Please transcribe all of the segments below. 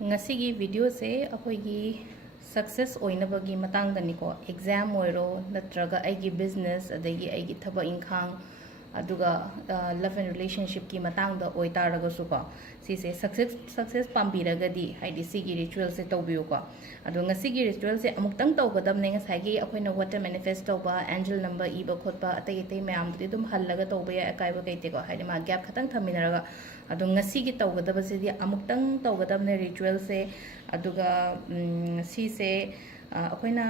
ngasi video se akoi gi success oinabagi matangdaniko exam oiro natraga aigi business adagi aigi thaba inkhang aduga love and relationship ki matangda oitaraga su ko si se success pambiraga di haidi si gi ritual se tawbiu ko adu ngasi gi ritual se amuktang tawgadam ne ngasai gi akoina water manifest tawba angel number iba khotba atai atai mayam di dum hallaga tawba ya akaiba kaite ko haidi ma gap khatang thaminaraga adu ngasi gi tawgadaba se di amuktang tawgadam ne ritual se aduga si se akoina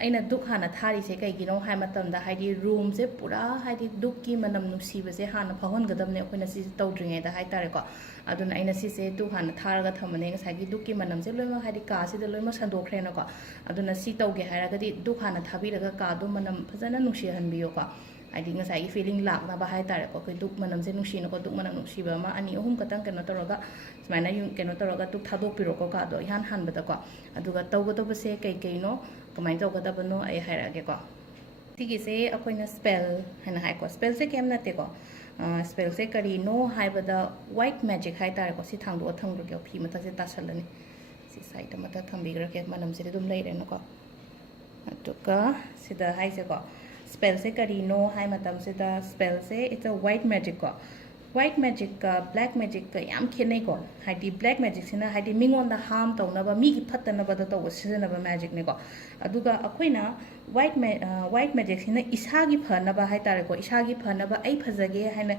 aina duk hana thari se kai gino hai matam da haidi room se pura haidi duk ki manam nusiba se hana phahon gadam ne akoina si tawdringe da hai tare ko aduna aina si se tu hana tharaga thamane ngasai gi duk ki manam se loima haidi ka si da loima sandokre na ko aduna si tawge hairaga di duk hana thabiraga ka do manam phajana nusi hanbiyo ko haidi ngasai gi feeling lak na ba hai tare ko kai duk manam se nusi na ko duk manam nusi ba ma ani ohum katang keno toroga smaina yung keno toroga duk thadok piro ko ka do han han bada ko aduga tawgotoba se kai kai no kamai tawgotoba no ai hairage ko tigi se akoina spell hana hai ko spell se kem nate ko spell se kari no hai bada white magic hai tare ko si thangdo thangdo ke phi mata se tasalani si side mata thambigra ke manam se dum leire no ko aduga sida hai se ko spell se kari no hai matam se da spell se it's a white magic ko white magic ka black magic ka yam khenai ko haidi black magic sina haidi mingon da harm tawna ba mi gi phattana ba da taw sina ba magic ne ko aduga akoina white magic sina isagi phana ba hai tare ko isagi phana ba ai phajage haina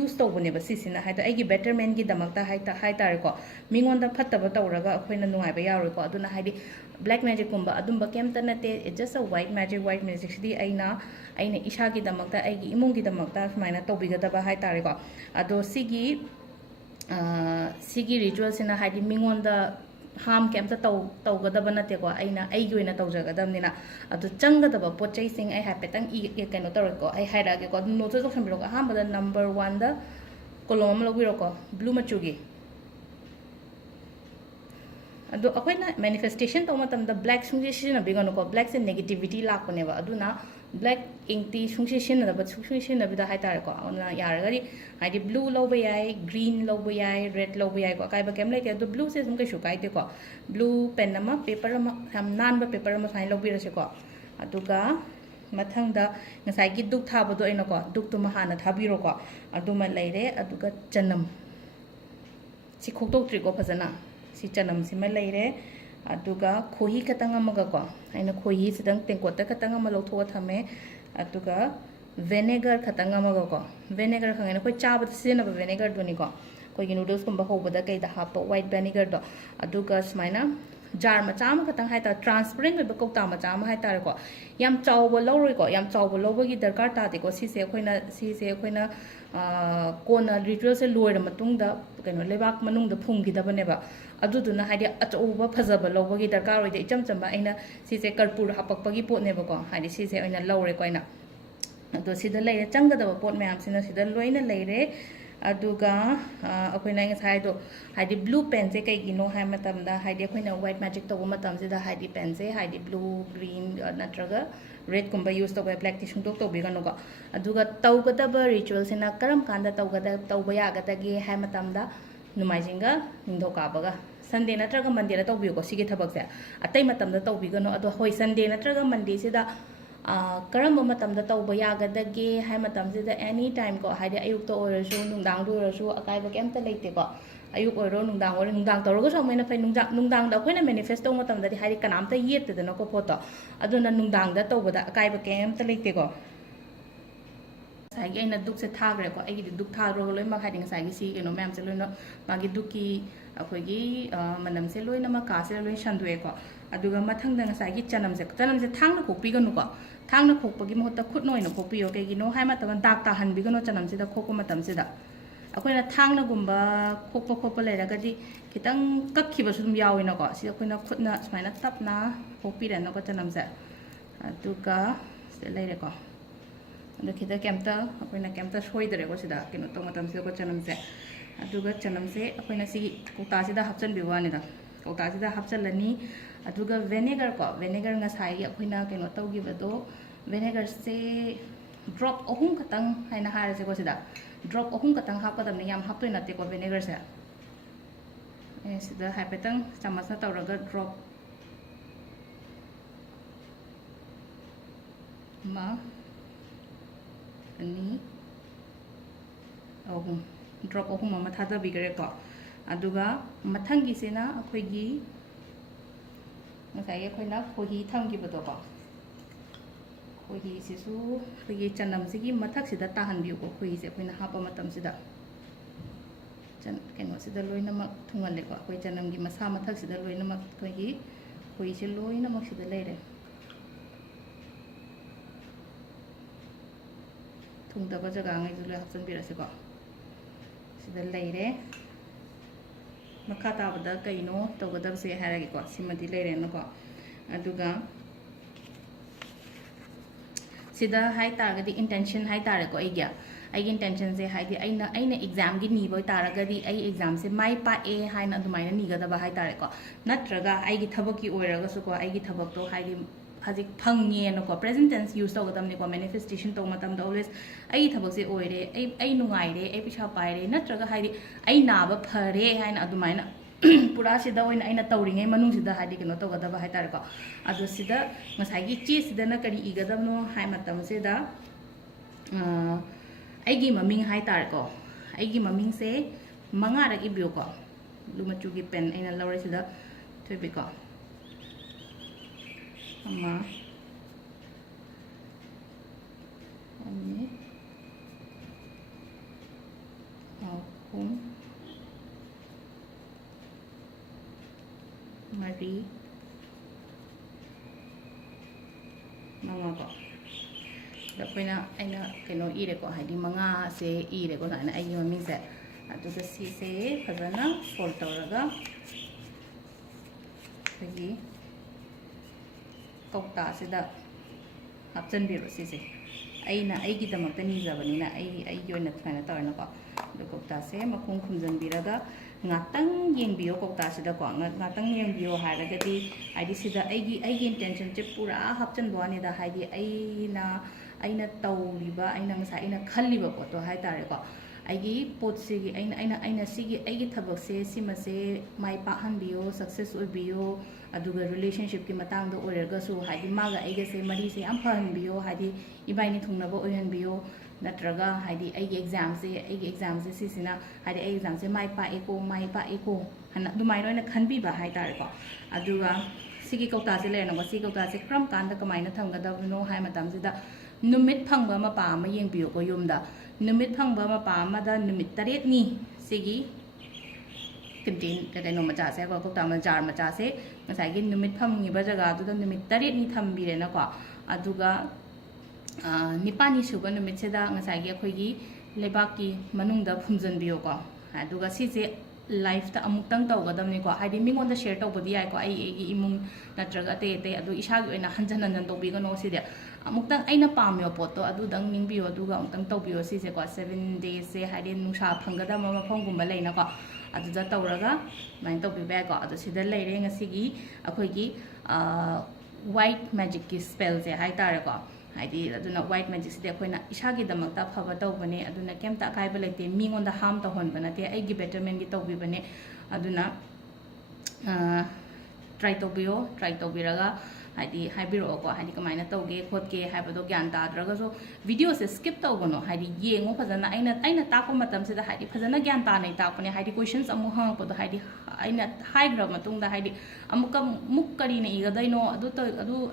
use tawbune ba sisina haida ai gi betterment gi damakta hai tare ko mingon da phatta ba tawraga akoina nuai ba yaroi ko aduna haidi black magic kumba adumba kemta nate it's just a white magic sidi aina isagi damakta ai gi imung gi damakta smaina tawbiga da ba hai tare ko ado sigi ritual sina haidi mingon da harm kemta tawgadaba nate ko aina aigi oina tawjagadamnina ado changadaba pochai sing ai hapetang i keno tawre ko ai hairage ko no to sambiro ko hambada number 1 da kolom lobiro ko blue machugi ado akoina manifestation taw matam da black sungje sina bigano ko black se negativity lakone ba aduna black inkti sungse shin da ba sungse shin da bida hai tare ko ona yaragari haidi blue loba yai green loba yai red loba yai ko kai ba kem lai te do blue se sung kai shu kai te ko blue pen nama paper ma ham nan ba paper ma sai lobi rase ko aduga mathang da ngasai gi duk tha ba do ina ko duk tu ma hana thabiro ko aduma leire aduga chanam si khoktok tri ko phajana si chanam si ma leire aduga khohi katang amaga ko aina khohi sidang tengkota katang ama lotho thame aduga vinegar katang amaga ko vinegar khangena koi chaba sina ba vinegar duni ko koi gi noodles kumba hobada kai da hap white vinegar do aduga smaina jar ma chama katang hai ta transparent ba ko ta ma chama hai ta ko yam chawba loroi ko yam chawba loba gi darkar ta de ko si se khoina kona ritual se loira matung da keno lebak manung da phum gi da bane ba aduduna haidi achouba phajaba lobagi darkar oi de icham chamba aina si se karpur hapakpagi pot ne ba ko haidi si se oina lore ko ina ado sida leire changa da pot mayam sina sida loina leire aduga akoina nga sai do haidi blue pen se kai gino hai matam da haidi akoina white magic to matam se da haidi pen se haidi blue green natraga red kumba use to black ti sung to bi gano ko aduga tawgada ba ritual sina karam kanda tawba ya ga gi hai matam da numaijinga ningdoka baga Sunday natraga Monday la tawbiyo ko sige thabak se atai matam da tawbigano ado hoi Sunday natraga Monday se da karamba matam da tawba yagadage hai matam se da any time ko haide ayuk to orasu nungdang do orasu akai ba kemta leite ko ayuk oro nungdang tawroga somena fai nungdang da koina manifest to matam da di haide kanamta yet da no ko photo aduna nungdang da tawba da akai ba kemta leite ko Saige दुख से थाग्रे को आई दुख थाग्रो लोई मा खाइदिंग साइगे सी केनो ma'am से लोइनो मागी दुखी अखोगी मनम से लोइना मा का से लोइ संदुए को अदुगा मथंग दंग साइगे चनम से थांगना खोपीगनु को थांगना खोपगी महत खुद नोइनो खोपियो केगिनो हाय मतम दाग ता हनबिगनो चनम से दा खोको मतम से दा अखोइना थांगना गुम्बा खोपो खोपो लेरगदी खितंग कक्खिबा सुम याविनो को सि अखोइना खुदना स्माइना तपना खोपीरेनो को चनम से अदुगा से लेरे को अदु खिदा केमता अखोइना केमता सोइदरे को सिदा केनो तो मतम से को चनम से अदुगा चनम से अखोइना सि कोता सिदा हपचन बिवानी दा कोता सिदा हपचलनी अदुगा विनेगर ngasai अखोइना केनो तौगिबदो विनेगर से ड्रॉप अहुम खतंग हाइना हारे से को सिदा ड्रॉप अहुम खतंग हापकदमने याम हापतोय नते को विनेगर से sida haipetang chamasna tawraga drop ma ani ahum drop ahum ama thada bigare ko aduga mathangi sena akhoigi ngasai akhoina khohi thamgi bodo ko khohi sisu khoigi chanam sigi mathak sida tahan biu ko khohi se akhoina hapa matam sida chan keno sida loina mak thungal le ko khoi chanam gi masa mathak sida loina mak khoigi khohi se loina mak sida leire thungdaba jaga ngai jule hapsan birase ko sida leire makha tabada kaino tawgadab se haragi ko simadi leire no ko aduga sida hai targadi intention hai tare ko igya ai intention se hai di aina exam gi ni boy taragadi ai exam se mai pa e hai na dumaina ni gada ba hai tare ko natraga ai gi thabak ki oiraga su ko ai gi thabak to hai di hazik phangye no ko present tense use to gadam ni ko manifestation to matam da always ai thabak se oire ai nungai re ai pisha pai re natraga hai di ai na ba phare hai na adumaina pura sida oina aina tawringai manung sida hai di keno to gada ba hai tare ko adu sida ngasai gi chi sida na kari igadam no hai matam se da aigi maming hai tar ko aigi maming se manga ra ibyo ko lumachu gi pen aina lawre sida thoibi ko ama ani ahum mari manga ko da koina aina keno ire ko haidi manga se ire ko na ai maming se aduga si se phajana fold tawraga agi kokta sida hapchan biro si se aina aigi damakta ni jabanina ai yoina thana tawna ko do kokta se makhung khumjan biraga ngatang yengbiyo kokta sida ko ngatang yengbiyo haragadi aidi sida aigi intention che pura hapchan bwani da haidi aina tawriba aina ngasa aina khalliba ko to hai tare ko aigi pot sigi aina sigi aigi thabak se sima se mai pa hanbiyo success oibiyo aduga relationship ki matang do orega su haidi maga aiga se mari se am phanbiyo haidi ibaini thungnaba oihanbiyo natraga haidi aigi exam se sisina haidi exam se mai pa eko hana dumai roina khanbi ba hai tare ko aduga sigi kauta se le no sigi kauta se kram kanda kamaina thamgadabno hai matam sida numit phangba ma pa ma yengbiyo ko yumda numit phangba ma pa ma da numit taret ni sigi contain kadai macha se ko ta ma jar macha se ngasai gi numit phamngi ba jaga du da numit taret ni thambire na ko aduga nipani suba numit se da ngasai gi akhoi gi lebak ki manung da phumjan biyo ko aduga si se life ta amuk tang taw gadam ni ko haidi mingon da share taw bodi ai ko ai gi imung natraga te adu isa gi oina hanjan hanjan taw bi ga no si de amuk tang aina pamyo poto adu dang ning biyo aduga amuk tang taw biyo si se ko 7 days se haidi nusa phangada ma phang gum ba leina ko aduda tawraga main taw bi ba ko adu sida leire ngasi gi akhoi gi white magic ki spell se hai tar ko haidi aduna white magic se akhoi na isa gi damak ta phaba taw bane aduna kem ta kai ba lete mingon da harm ta hon bana te ai gi betterment gi taw bi bane aduna try to biraga haidi haibiro ko haidi kamaina tawge khotke haibado gyan ta draga so video se skip tawgono haidi yengo phajana aina ta ko matam se da haidi phajana gyan ta nai ta ko ne haidi questions amu hang ko da haidi aina haigra matung da haidi amuka mukkari ne iga daino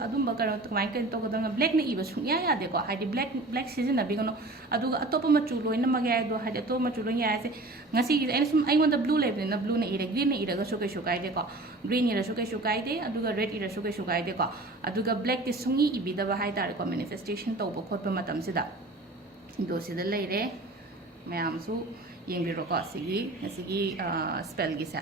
adumba kar kamai kan to gadam black ne iba sunya ya de ko haidi black season na bigono aduga atopa machu loina magya do haidi to machu loina ya se ngasi aina sum aingon da blue level na blue ne ire green ne ire ga so kai de ko green ire so kai de aduga red ire so kai de ko aduga black ti sungi ibida ba hai tar ko manifestation to bo khot pa matam sida do sida leire mayam su yengbiro ko sigi spell gi sa